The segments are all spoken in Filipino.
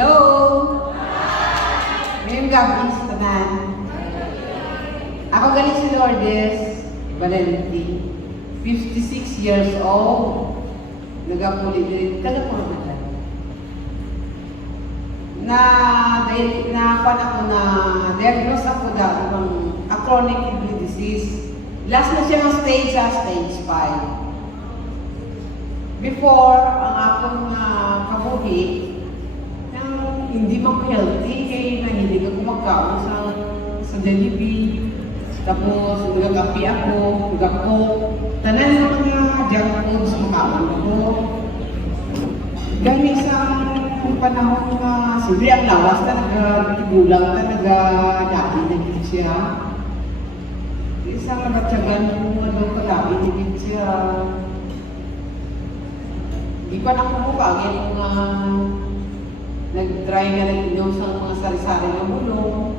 Hello! Ngayong gabi sa tanan. Ako galing si Lourdes Valenti, 56 years old, nagapuli din, taga-Purmata. Dahil ako na diagnose ako dahil ng a chronic kidney disease. Last na siya ng stage 5. Before, ang akong kabuhi, hindi mo healthy, kaya nahilig ako magkaon sa Jollibee. Tapos, nagagapi ako, tanan ng mga junk foods, makaon ako. Dahil sa panahon na siyempre ang lawas talaga, gulang talaga, dati naging siya. Isang nagatsagan kung kalabi naging siya. Di pa nakumukagin kung nag-try nga nag-inom sa mga sari-sari na bulong.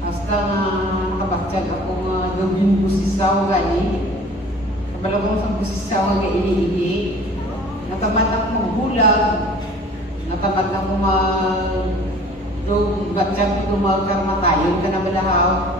Hasta nga nakabatsyag ako nga gawin busisaw gani. Kabalo ko sa busisaw nga iniihi. Natamad ako magbulag. Natamad ako batsyag ko magkarmatayon ka na balahaw.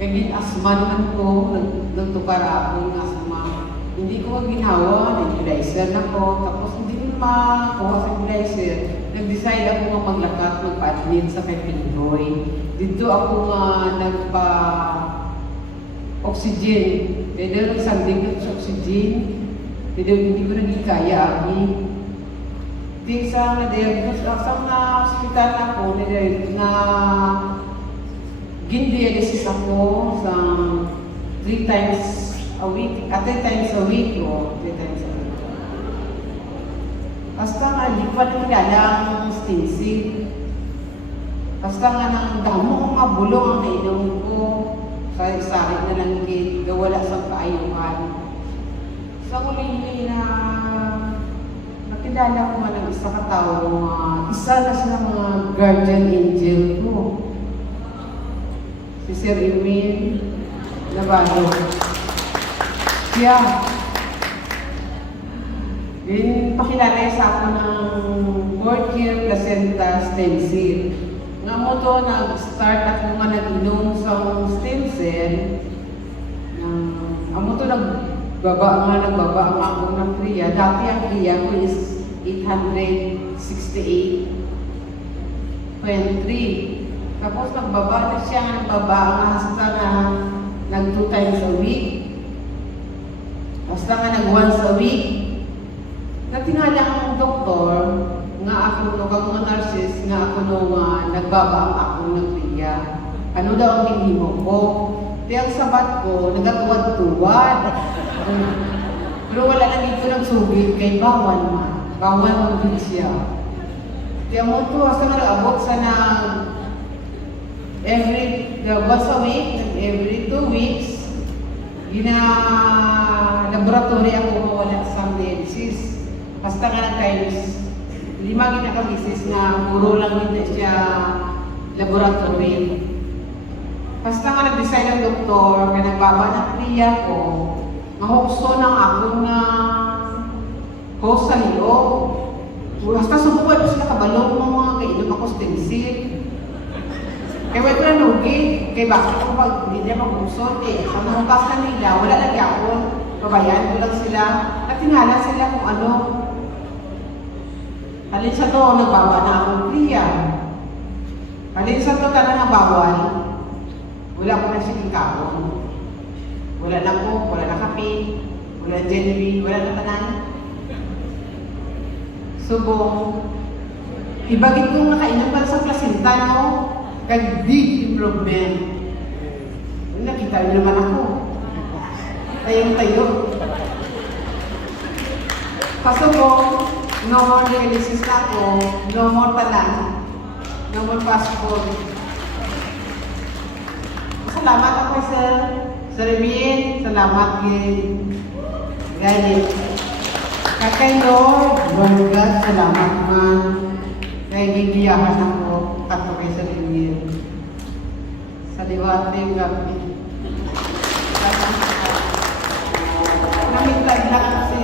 Kaya asma naman ko, nagtukar ako ng asma. Hindi ko ginawa, nag-nebulizer na ko. Tapos hindi ko makuha sa nebulizer. Nag-decide ako nga maglakat, magpa-admit sa kay Pinoy. Dito ako nagpa-oxygen. Pwede nagsanding ko sa oxygen. Pwede hindi ko naging kaya. Di sa na-diagnose, sa hospital ako, na gin-dialysis ako sa 3 times a week, 3 times a week o 3 times a week. Basta nga, hindi pa naglalang stincy. Basta nga nang damo mga bulong ang nainom ko. Sari-sari na lang gawala sa kaayuhan. Sa uli na nakilala ko nga ng isa katao, isa na siya mga guardian angel ko. Si Sir Emil Navarro. Siya. Din pakilala sa ako ng 4th year placenta stem cell. Nga mo to, nag-start ako nga nag-inom sa stem cell. Ang mo to, nagbaba ang ako ng kriya. Dati ang kriya ko is 868.3. Tapos nagbaba na siya, hasta na nag 2 times a week. Basta nga nag once a week. Natingala ang doktor, nga ako nung mga nurses, nga ako nung nagbaba ang akong nagriya. Ano daw ang hinimo ko? Kaya ang sabat ko, nagatuwad-tuwad. Pero wala lang dito nagsugit kay Bawan ma. Bawan mo din siya. Kaya mo to, hasta nga nag-abot sa once a week, every 2 weeks, laboratory ako wala sa dialysis. Basta nga ng times, 5 ginakamisis na puro lang hindi siya laboratory. Basta nga nag-decide ang doktor, kaya nagbaba ng kriya ko, mahukso ng akong host sa liyo. Basta subukan ko sila kabalong mga kainom ako stem cell. Kaya wala na nugi, kaya bakit ako pag hindi niya mag-usot sa mga utas na nila, wala lagi ako, babayan ko lang sila, at tingala sila kung ano. Halin sa to, nagbaba na akong kriya. Halin sa to, tanang nabawal, wala ko na siling kapon. Wala na ko, wala na kape, wala na Jollibee, wala na tanan. Subong, ibagit kong nakainom para sa placenta, no? Big improvement. Nakita niyo naman ako. Tayong-tayo. Pasubong, no more dialysis na ako, no more talan, no more fast food. Salamat ako, Sir. Sir Emil, salamat din. Ganit. Kakay Lord, Lord God, salamat man. Kaya gigiyahan ako kato kay Sir Emil. Sa liwating gabi. Namintay lang kasi